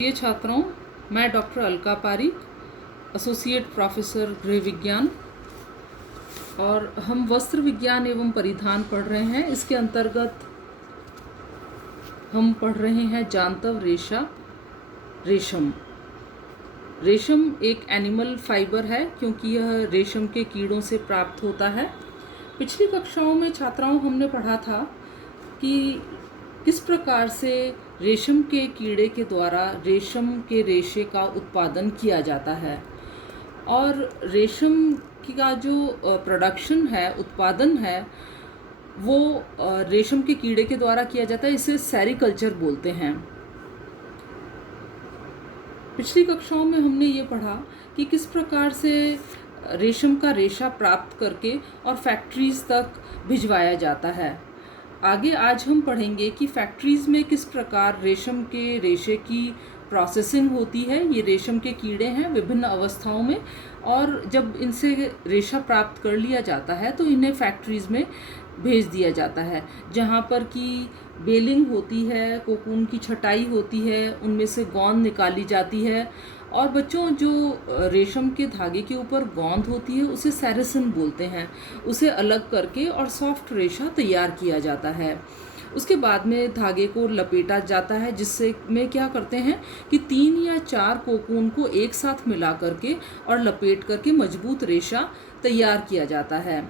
प्रिय छात्रों, मैं doctor Alka Pareek, associate professor गृह विज्ञान, और हम वस्त्र विज्ञान एवं परिधान पढ़ रहे हैं। इसके अंतर्गत हम पढ़ रहे हैं जानतव रेशा रेशम। रेशम एक एनिमल फाइबर है क्योंकि यह रेशम के कीड़ों से प्राप्त होता है। पिछली कक्षाओं में छात्राओं हमने पढ़ा था कि किस प्रकार से रेशम के कीड़े के द्वारा रेशम के रेशे का उत्पादन किया जाता है, और रेशम का जो प्रोडक्शन है, उत्पादन है, वो रेशम के कीड़े के द्वारा किया जाता है। इसे सेरीकल्चर बोलते हैं। पिछली कक्षाओं में हमने ये पढ़ा कि किस प्रकार से रेशम का रेशा प्राप्त करके और फैक्ट्रीज तक भिजवाया जाता है। आगे आज हम पढ़ेंगे कि फैक्ट्रीज़ में किस प्रकार रेशम के रेशे की प्रोसेसिंग होती है। ये रेशम के कीड़े हैं विभिन्न अवस्थाओं में, और जब इनसे रेशा प्राप्त कर लिया जाता है तो इन्हें फैक्ट्रीज़ में भेज दिया जाता है, जहाँ पर कि बेलिंग होती है, कोकून की छटाई होती है, उनमें से गोंद निकाली जाती है। और बच्चों, जो रेशम के धागे के ऊपर गोंद होती है उसे सेरेसिन बोलते हैं। उसे अलग करके और सॉफ्ट रेशा तैयार किया जाता है। उसके बाद में धागे को लपेटा जाता है, जिससे में क्या करते हैं कि 3 या 4 कोकून को एक साथ मिला करके और लपेट करके मजबूत रेशा तैयार किया जाता है।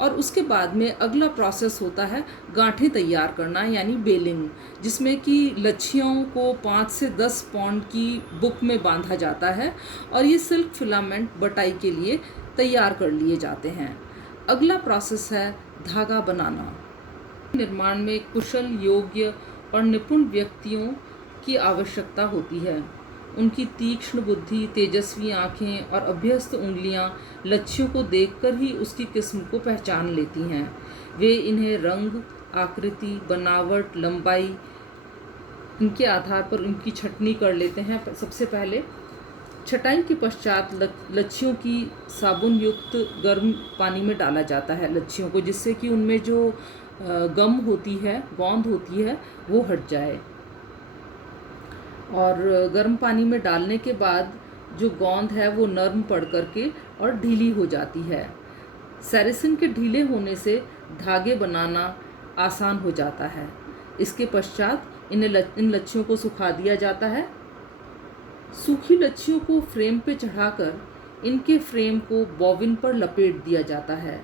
और उसके बाद में अगला प्रोसेस होता है गांठें तैयार करना, यानी बेलिंग, जिसमें कि लच्छियों को 5 से 10 पौंड की बुक में बांधा जाता है और ये सिल्क फिलामेंट बटाई के लिए तैयार कर लिए जाते हैं। अगला प्रोसेस है धागा बनाना। निर्माण में कुशल, योग्य और निपुण व्यक्तियों की आवश्यकता होती है। उनकी तीक्ष्ण बुद्धि, तेजस्वी आँखें और अभ्यस्त उंगलियां लक्ष्यों को देखकर ही उसकी किस्म को पहचान लेती हैं। वे इन्हें रंग, आकृति, बनावट, लंबाई, इनके आधार पर उनकी छटनी कर लेते हैं। सबसे पहले छटाई के पश्चात लच्छियों की साबुन युक्त गर्म पानी में डाला जाता है लच्छियों को, जिससे कि उनमें जो गम होती है, गोंद होती है, वो हट जाए। और गर्म पानी में डालने के बाद जो गोंद है वो नरम पड़ करके और ढीली हो जाती है। सेरेसिन के ढीले होने से धागे बनाना आसान हो जाता है। इसके पश्चात इन लच्छियों को सुखा दिया जाता है। सूखी लच्छियों को फ्रेम पे चढ़ाकर इनके फ्रेम को बॉबिन पर लपेट दिया जाता है।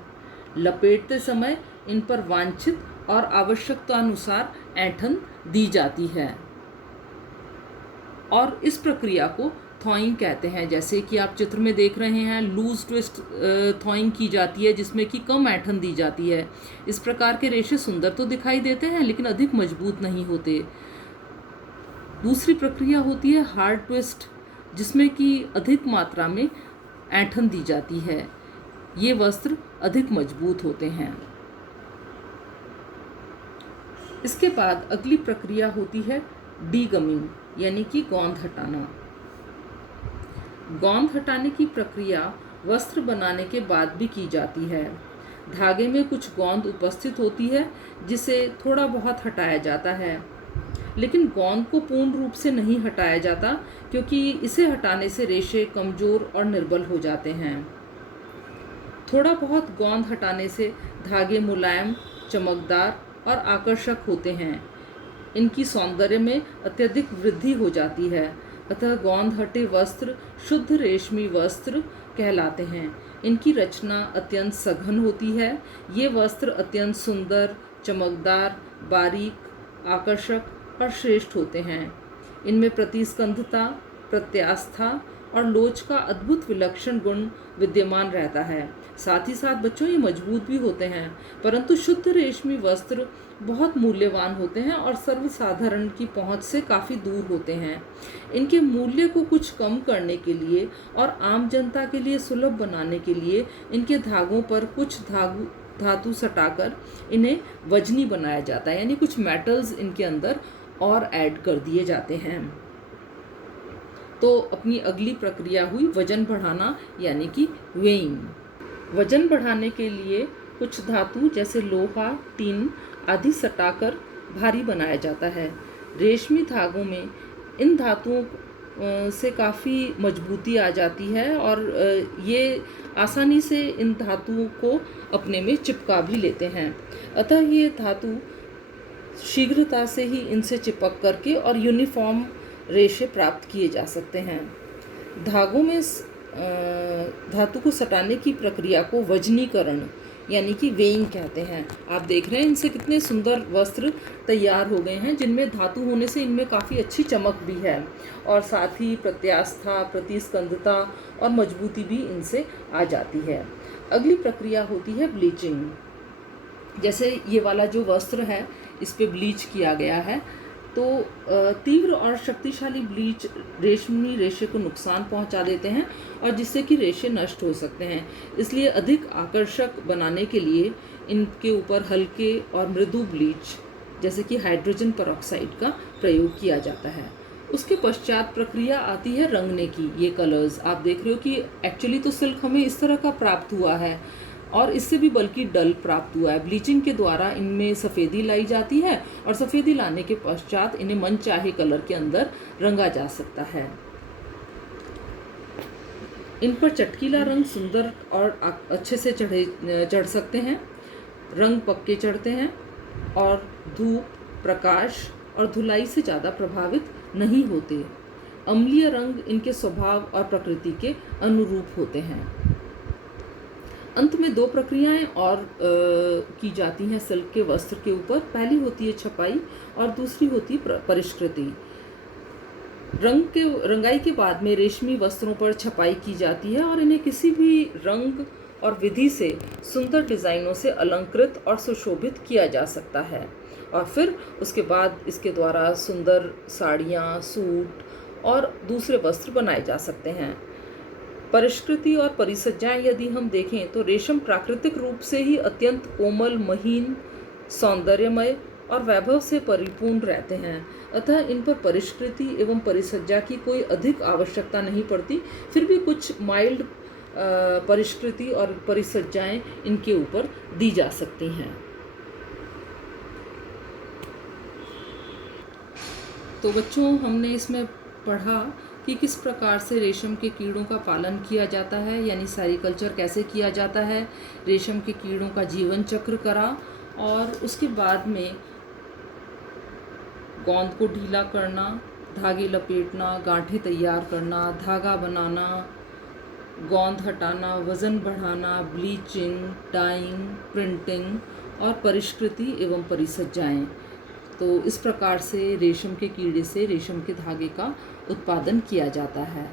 लपेटते समय इन पर वांछित और आवश्यकतानुसार ऐंठन दी जाती है, और इस प्रक्रिया को थॉइंग कहते हैं। जैसे कि आप चित्र में देख रहे हैं, लूज ट्विस्ट थॉइंग की जाती है, जिसमें कि कम ऐंठन दी जाती है। इस प्रकार के रेशे सुंदर तो दिखाई देते हैं, लेकिन अधिक मजबूत नहीं होते। दूसरी प्रक्रिया होती है हार्ड ट्विस्ट, जिसमें कि अधिक मात्रा में ऐंठन दी जाती है। ये वस्त्र अधिक मजबूत होते हैं। इसके बाद अगली प्रक्रिया होती है डीगमिंग, यानी कि गोंद हटाना। गोंद हटाने की प्रक्रिया वस्त्र बनाने के बाद भी की जाती है। धागे में कुछ गोंद उपस्थित होती है, जिसे थोड़ा बहुत हटाया जाता है, लेकिन गोंद को पूर्ण रूप से नहीं हटाया जाता, क्योंकि इसे हटाने से रेशे कमजोर और निर्बल हो जाते हैं। थोड़ा बहुत गोंद हटाने से धागे मुलायम, चमकदार और आकर्षक होते हैं। इनकी सौंदर्य में अत्यधिक वृद्धि हो जाती है। अतः गोंद हटे वस्त्र शुद्ध रेशमी वस्त्र कहलाते हैं। इनकी रचना अत्यंत सघन होती है। ये वस्त्र अत्यंत सुंदर, चमकदार, बारीक, आकर्षक और श्रेष्ठ होते हैं। इनमें प्रतिस्कंधता, प्रत्यास्था और लोच का अद्भुत विलक्षण गुण विद्यमान रहता है। साथ ही साथ बच्चों, ये मजबूत भी होते हैं, परंतु शुद्ध रेशमी वस्त्र बहुत मूल्यवान होते हैं और सर्वसाधारण की पहुंच से काफ़ी दूर होते हैं। इनके मूल्य को कुछ कम करने के लिए और आम जनता के लिए सुलभ बनाने के लिए इनके धागों पर कुछ धातु सटाकर इन्हें वजनी बनाया जाता है, यानी कुछ मेटल्स इनके अंदर और ऐड कर दिए जाते हैं। तो अपनी अगली प्रक्रिया हुई वजन बढ़ाना, यानी कि वेइंग। वजन बढ़ाने के लिए कुछ धातु जैसे लोहा, टिन आदि सटाकर भारी बनाया जाता है। रेशमी धागों में इन धातुओं से काफ़ी मजबूती आ जाती है और ये आसानी से इन धातुओं को अपने में चिपका भी लेते हैं। अतः ये धातु शीघ्रता से ही इनसे चिपक करके और यूनिफॉर्म रेशे प्राप्त किए जा सकते हैं। धागों में धातु को सटाने की प्रक्रिया को वजनीकरण यानी कि वेइंग कहते हैं। आप देख रहे हैं इनसे कितने सुंदर वस्त्र तैयार हो गए हैं, जिनमें धातु होने से इनमें काफ़ी अच्छी चमक भी है और साथ ही प्रत्यास्था, प्रतिस्कंदता और मजबूती भी इनसे आ जाती है। अगली प्रक्रिया होती है ब्लीचिंग। जैसे ये वाला जो वस्त्र है इस पे ब्लीच किया गया है, तो तीव्र और शक्तिशाली ब्लीच रेशमी रेशे को नुकसान पहुंचा देते हैं और जिससे कि रेशे नष्ट हो सकते हैं। इसलिए अधिक आकर्षक बनाने के लिए इनके ऊपर हल्के और मृदु ब्लीच जैसे कि हाइड्रोजन पेरोक्साइड का प्रयोग किया जाता है। उसके पश्चात प्रक्रिया आती है रंगने की। ये कलर्स आप देख रहे हो कि एक्चुअली तो सिल्क हमें इस तरह का प्राप्त हुआ है और इससे भी बल्कि डल प्राप्त हुआ है। ब्लीचिंग के द्वारा इनमें सफ़ेदी लाई जाती है और सफ़ेदी लाने के पश्चात इन्हें मनचाहे कलर के अंदर रंगा जा सकता है। इन पर चटकीला रंग सुंदर और अच्छे से चढ़ सकते हैं। रंग पक्के चढ़ते हैं और धूप, प्रकाश और धुलाई से ज़्यादा प्रभावित नहीं होते। अम्लीय रंग इनके स्वभाव और प्रकृति के अनुरूप होते हैं। अंत में दो प्रक्रियाएं और की जाती हैं सिल्क के वस्त्र के ऊपर। पहली होती है छपाई और दूसरी होती है परिष्कृति। रंगाई के बाद में रेशमी वस्त्रों पर छपाई की जाती है और इन्हें किसी भी रंग और विधि से सुंदर डिज़ाइनों से अलंकृत और सुशोभित किया जा सकता है और फिर उसके बाद इसके द्वारा सुंदर साड़ियाँ, सूट और दूसरे वस्त्र बनाए जा सकते हैं। परिष्कृति और परिसज्जाएं यदि हम देखें तो रेशम प्राकृतिक रूप से ही अत्यंत कोमल, महीन, सौंदर्यमय और वैभव से परिपूर्ण रहते हैं। अतः इन पर परिष्कृति एवं परिसज्जा की कोई अधिक आवश्यकता नहीं पड़ती। फिर भी कुछ माइल्ड परिष्कृति और परिसज्जाएं इनके ऊपर दी जा सकती हैं। तो बच्चों, हमने इसमें पढ़ा कि किस प्रकार से रेशम के कीड़ों का पालन किया जाता है, यानी सेरीकल्चर कैसे किया जाता है, रेशम के कीड़ों का जीवन चक्र करा और उसके बाद में गोंद को ढीला करना, धागे लपेटना, गांठें तैयार करना, धागा बनाना, गोंद हटाना, वज़न बढ़ाना, ब्लीचिंग, डाइंग, प्रिंटिंग और परिष्कृति एवं परिसज्जाएं। तो इस प्रकार से रेशम के कीड़े से रेशम के धागे का उत्पादन किया जाता है।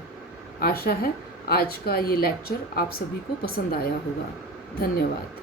आशा है आज का ये लेक्चर आप सभी को पसंद आया होगा। धन्यवाद।